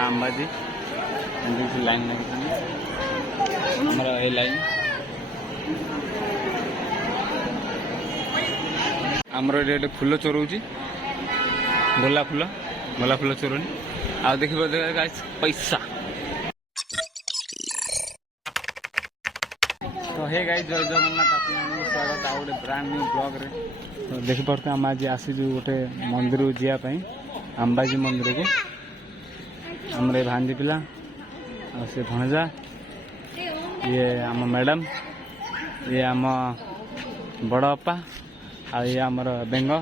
माँ अंबाजी लाइन लगी लाइन आमर ये फूल चोरौची गोला फूल चोरनी आ देख पैसा तो हे गाइस जय जगन्नाथ आपको स्वागत आ गए ब्रांड न्यू ब्लॉग रे। तो देखि पड़ते आम आज आसीजु गोटे मंदिर जावाई अंबाजी मंदिर को आम भांजी पिला से भणजा ये आम मैडम ये आम बड़ अपा आ ये आमर बेंग आ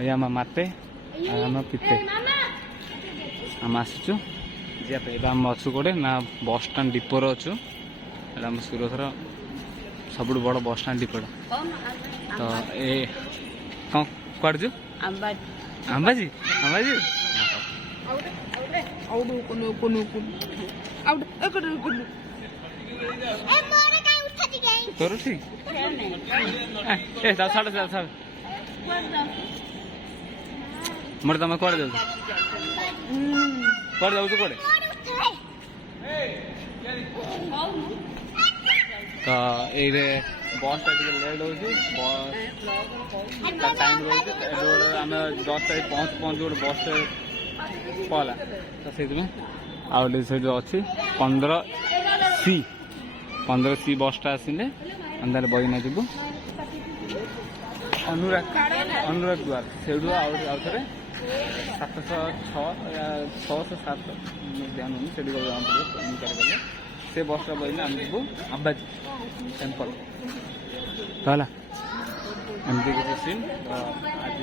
ये आम माते आम पिते आम आसीचु जावाई आम अच्छु कोटे ना बस स्टाण्ड डिपोर अच्छु आम सूरतर सब बड़ बस स्टाण्ड डिपोट तो ये कौन कु अंबाजी अंबाजी तोर ठीक छाड़ मोर तुम कौन जाऊ कौन जाऊ कौन तो ये बस टा लेट हो टाइम रोचे आम 10 तारीख पहुँच गोटे बस पहला तो से जो अच्छी 15C बस टा आसिले अंदर बईना जीवु अनुराग द्वार से आउे 706 ध्यान होनी से से बस टा बईना आम जीवु अंबाजी टेम्पल तो है एमती किसी सीन तो आज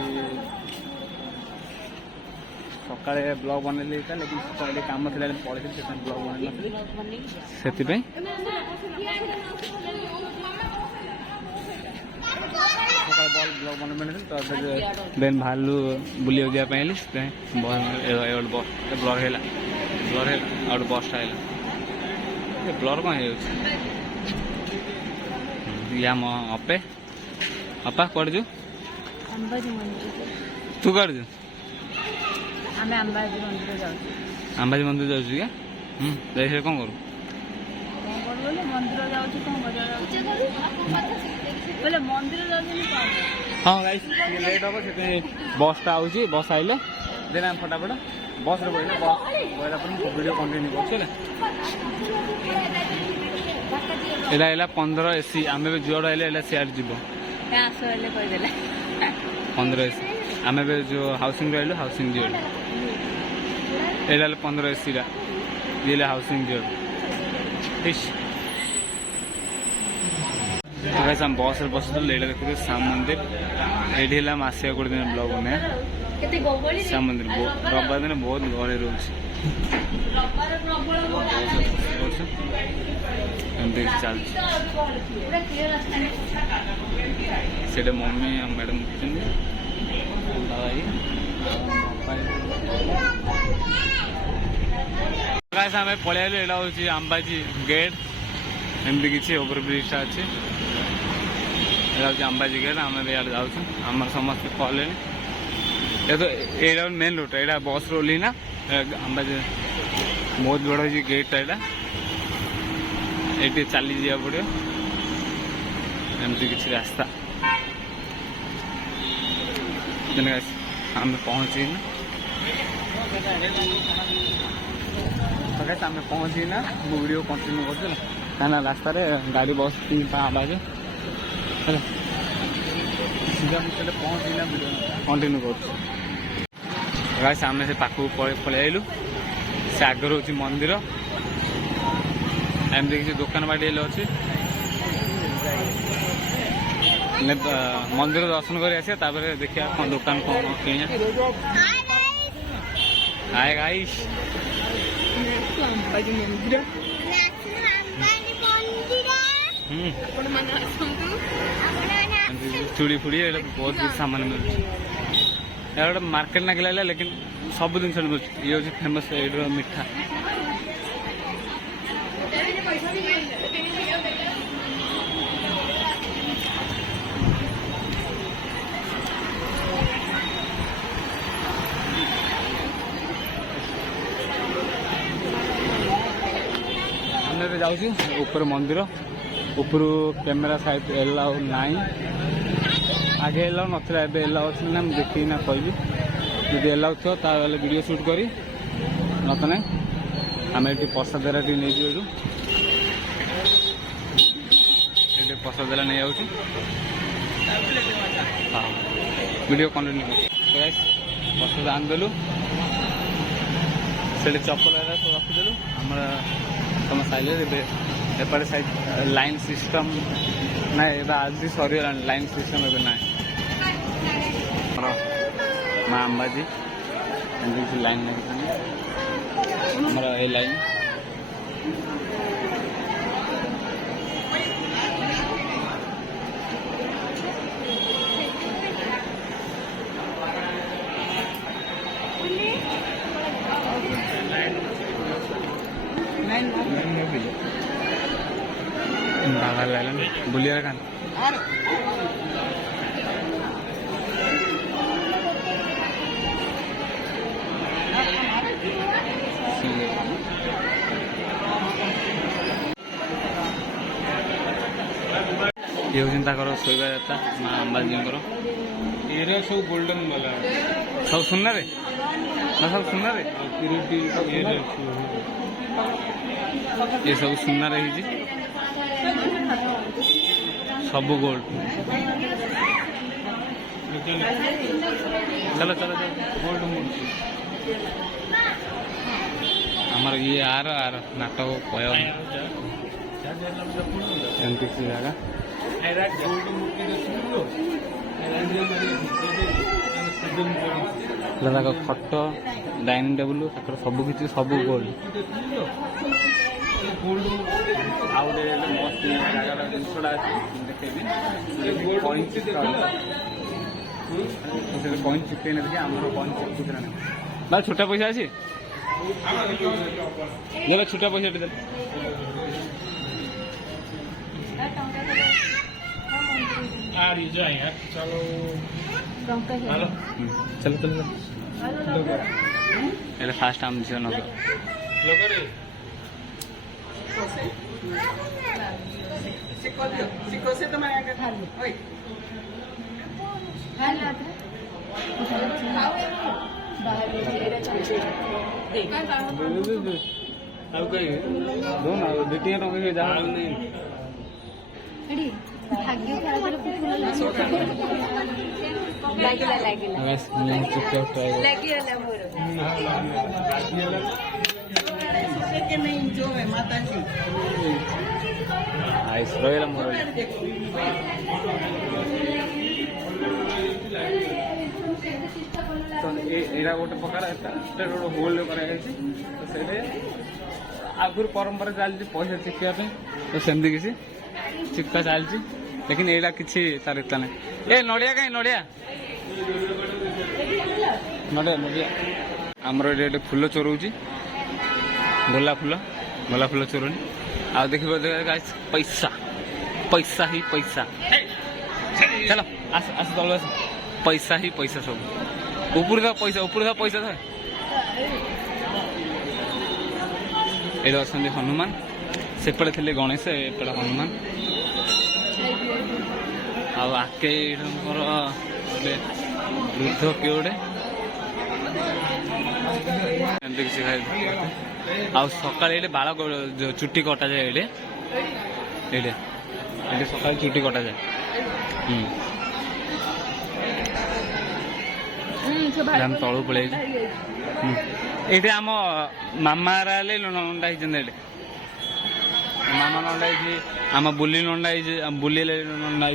सकाଳେ ब्लॉग बनैली लेकिन सकाଳେ काम था पढ़ी से ब्लॉग बनई से ब्लॉग बन तो देन भालू बुले जावाई ब्लर है और बस टा ब्लर कौन या अपे अपा कौन जो तू कौन जो अंबाजी मंदिर जाऊँ क्या जाइए कौन करूँ हाँ गाइस लेट हम से बस टा आउची बस आइले देन आम फटाफट बस रे बस बहला वीडियो कंटिन्यू कर एला 15AC आम जुआड़ आइले सियार जीव 15AC आम जो हाउसिंग रही हाउसिंग जीव एला 15AC ये हाउसिंग जीव हम बस बस देखते श्याम मंदिर ये आसिया गोटे दिन ब्लॉग बना श्याम मंदिर रविवार दिन बहुत गहली रोचे चलते मम्मी मैडम आम पलैलु यहाँ हूँ अंबाजी गेट एमती किसी ओवर ब्रिज टा अच्छी अंबाजी गेट आम जाऊँ आम समस्त कहले ये तो यहाँ मेन रोड यहाँ बस रोली ना अंबाजी बहुत बड़ गेट टा ये चली जा पड़ो एमती किसी रास्ता आम पहुँची आम पहुँची ना मो वीडियो कंटिन्यू कर कहीं रास्ता गाड़ी बस आवाज सीधा मुझे पहुँची ना वीडियो कंटिन्यू कर आम से पाक पलि आइलु से आगर हूँ मंदिर एमती किसी दुकान बाड़ी अच्छी मंदिर दर्शन कर देखिए कौन दुकान कौन किणा हाय गाइस चूड़ी फुड़ी बहुत कुछ सामान मिलूँ यार गोटे मार्केट लगे लेकिन सब जिन मिलूँ ये हूँ फेमस ये मिठा रे जाऊँ ऊपर मंदिर ऊपर कैमेरा साइड एलाउ नाई आगे एलाउ नथिला एबे एलाउ अछि ना देखि ना कहबी जदि एलाउ थो ता वाले वीडियो शूट करी नत ना आम ये प्रसाद नहीं जीव ये प्रसाद नहीं जाऊँ हाँ वीडियो कंटिन्यू प्रसाद आनदेलु से चपल सब रखीदेलु आम तुम साइल एपटे साइड लाइन सिस्टम ना आज सरीगला लाइन सिस्टम ए ना माँ अंबाजी लाइन हमारा ये लाइन बाहर लाइन बुलिया खान ये हूँ शोवा जाता माँ अंबाजी एरिया सब गोल्डन वाला सब सुनना रे ना सब सुनना रे ये सब सुनना रही सब गोल्ड चलो चलो गोल्ड आमर ये आर नाटक कह जगह खट डाइनिंग टेबुल सब किसी सब गोल्ड भाई छोटा पैसा अच्छी छोटा पैसा चलो चलो चलो फास्ट आम झील न रहा मोर एरा गोटे प्रकार होल्ड कर आगुरी परंपरा चलती पैसा चिक्का तो सेमती किसी चिक्का चलती लेकिन एटा किसी तार इतना ना ए नड़िया कहीं नड़िया नड़िया नड़िया आमर ये फुल चोरौची गोलाप फुल चोरनी आ देखिए पैसा पैसा ही पैसा चलो आस आस तल आस पैसा ही पैसा सब ऊपर था पैसा था ये अच्छा हनुमान सेपटे थे गणेश एपटे हनुमान आके वृद्ध किए गोटे किसी खाई सका बाल चुट्टी कटा जाए ये सका चुट्टी कटा जाए तलू पड़े ये आम मामा नंदा मामा नंदा आम बुली नंदा बुली नंदा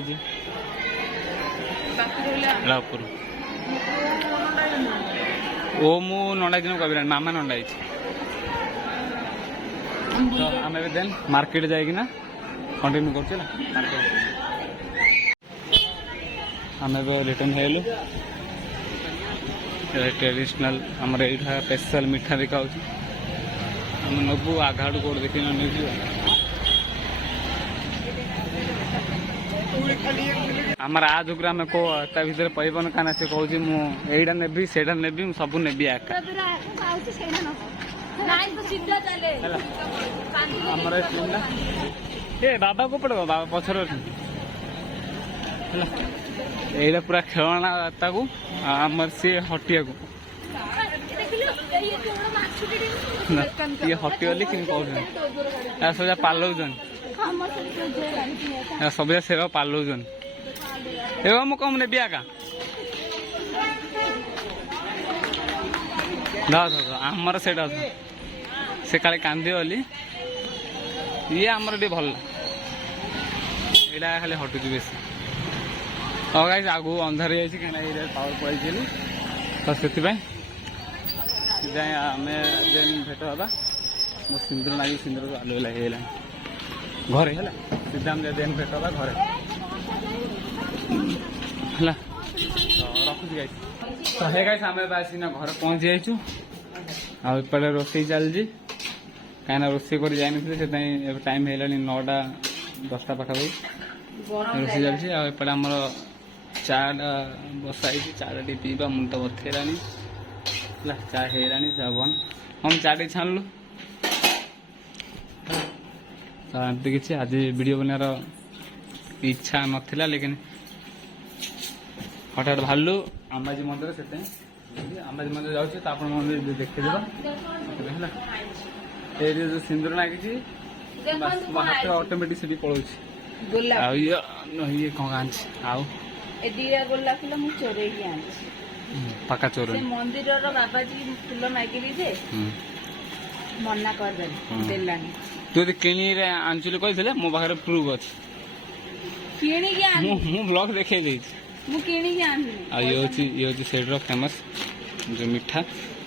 उपर ओ मु नंदा कह मामा नंदा तो आम देन मार्केट जाइना कंटिन्यू कर आम रिटर्न हेलु ट्रेडिशनल आमर ये स्पेशल मिठा देखा आम नबू आघाड़ कौट देखी आमर आ जुग आम को भर पैबन क्या से कौन मुझा नेबी से नेबी सब नेबी आका ହେଲା ଆମର ଏ ଟ୍ରେନଟା ଏ ବାବା କୋପଟେ ବାବା ପଛରେ ଅଛନ୍ତି ହେଲା ଏଇଟା ପୁରା ଖେଳଣା ତାକୁ ଆମର ସିଏ ହଟିବାକୁ ନା ଇଏ ହଟିଗଲି କିନ୍ତୁ କହୁଛନ୍ତି ସବୁ ପାଲଉଛନ୍ତି ସବୁ ସେବା ପାଲଉଛନ୍ତି ଏବେ ମୁଁ କମ ନେବି ଆକା ଆମର ସେଇଟା ସେ କାଳେ କାନ୍ଦିଗଲି ଇଏ ଆମର ଟିକେ ଭଲ ଏଇଟା ଖାଲି ହଟୁଛି ବେଶୀ ହଉ ଗାଇସ୍ ଆଗକୁ ଅନ୍ଧାର ହେଇଯାଇଛି କାହିଁକିନା ଏଇଟା ପାୱାର ପଳେଇଛି ତ ସେଥିପାଇଁ ଆମେ ଭେଟ ହେବା ମୋ ସିନ୍ଦୁର ଲାଗି ସିନ୍ଦୁର ଆଲୁଏଲା ହେଇଗଲାଣି ଘରେ ହେଲା ସିଧା ଆମେ ଦେନ୍ ଭେଟ ହେବା ଘରେ ହେଲା ରଖୁଛି ଗାଇସ୍ ତ ହେ ଗାଇସ୍ ଆମେ ଏବେ ଆସିକିନା ଘରେ ପହଞ୍ଚି ଯାଇଛୁ ଆଉ ଏପଟେ ରୋଷେଇ ଚାଲିଛି କାହିଁକିନା ରୋଷେଇ କରି ଯାଇନଥିଲି ସେଥିପାଇଁ ଏବେ ଟାଇମ୍ ହେଇଗଲାଣି 9ଟା 10ଟା ପାଖାପାଖି ରୋଷେଇ ଚାଲିଛି ଆଉ ଏପଟେ ଆମର ଚାଟା ବସା ହେଇଛି ଚାଟା ଟିକେ ପିଇବା ମୁଣ୍ଡ ବଥେଇଲାଣି ହେଲା ଚା ହେଇଗଲାଣି ଚା ବନ୍ଦ ହଁ ଚା ଟିକେ ଛାଣିଲୁ ତ ଏମିତି କିଛି ଆଜି ଭିଡ଼ିଓ ବନେଇବାର ଇଚ୍ଛା ନଥିଲା ଲେକିନ୍ ହଠାତ୍ ବାହାରିଲୁ ଆମ୍ବାଜୀ ମନ୍ଦିର ସେଥିପାଇଁ ଆମ୍ବାଜୀ ମନ୍ଦିର ଯାଉଛି ତ ଆପଣ ମନ୍ଦିର ଦେଖିଦେବା ହେଲା ଏଇଠି ଯୋଉ ସିନ୍ଦୁର ଲାଗିଛି ହାତ ଅଟୋମେଟିକ ସେଠି ପଳଉଛି ଆଉ ଇଏ କଣ ଆଣିଛି ଆଉ ଏ ଦିଟା ଗୋଲାପ ଫୁଲ ମୁଁ ଚୋରେଇକି ଆଣିଛି ପାକା ଚୋର ମନ୍ଦିରର ବାବାଜୀ ଫୁଲ ମାଗିଲି ଯେ ମନା କରିଦେଲି ଦେଲାନି ତୁ ଯଦି କିଣିରେ ଆଣିଛୁ କହିଥିଲେ ମୋ ପାଖରେ ପ୍ରୁଫ୍ ଅଛି କିଣିକି ମୁଁ ବ୍ଲଗ ଦେଖେଇ ଦେଇଛି ମୁଁ କିଣିକି ଆଣିଲି ଆଉ ଇଏ ହଉଛି ସେଇଠିର ଫେମସ୍ ଯୋଉ ମିଠା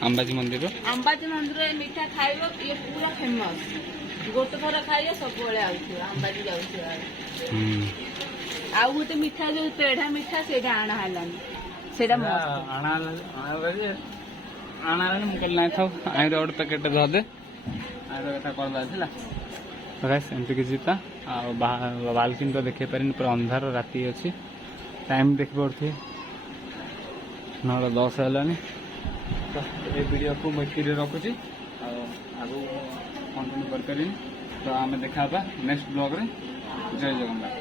ଆମ୍ବାଜୀ ମନ୍ଦିର ଆମ୍ବାଜୀ ମନ୍ଦିର ଏ ମିଠା ଖାଇବ ଇଏ ପୁରା ଫେମସ୍ ଗୋଟେ ଥର ଖାଇବ ସବୁବେଳେ ଆଉଥିବ ଆମ୍ବାଜୀ ଯାଉଥିବ ଆଉ ଗୋଟେ ମିଠା ଯୋଉ ପେଢା ମିଠା ସେଇଟା ଆଣା ହେଲାନି ସେଇଟା ଆଣା ହେଲାନି ମୁଁ କହିଲି ନାଇଁ ଥାଉ ଆଇଁର ଗୋଟେ ପ୍ୟାକେଟ୍ ଧରିଦେ ଆଇଁର କଥା କରିଦେବା ଥିଲା ଏମିତି କିଛି ତା ଆଉ ବାଲକିନି ତ ଦେଖେଇ ପାରିନି ପୁରା ଅନ୍ଧାର ରାତି ଅଛି ଟାଇମ୍ ଦେଖିପାରୁଥିବେ 9:10 ହେଲାନି ତ ଏ ଭିଡ଼ିଓକୁ ମୁଁ ଏତିକିରେ ରଖୁଛି ଆଉ ଆଗକୁ କଣ୍ଟିନ୍ୟୁ କରିପାରିନି ତ ଆମେ ଦେଖା ହେବା ନେକ୍ସଟ ବ୍ଲଗ୍ରେ ଜୟ ଜଗନ୍ନାଥ।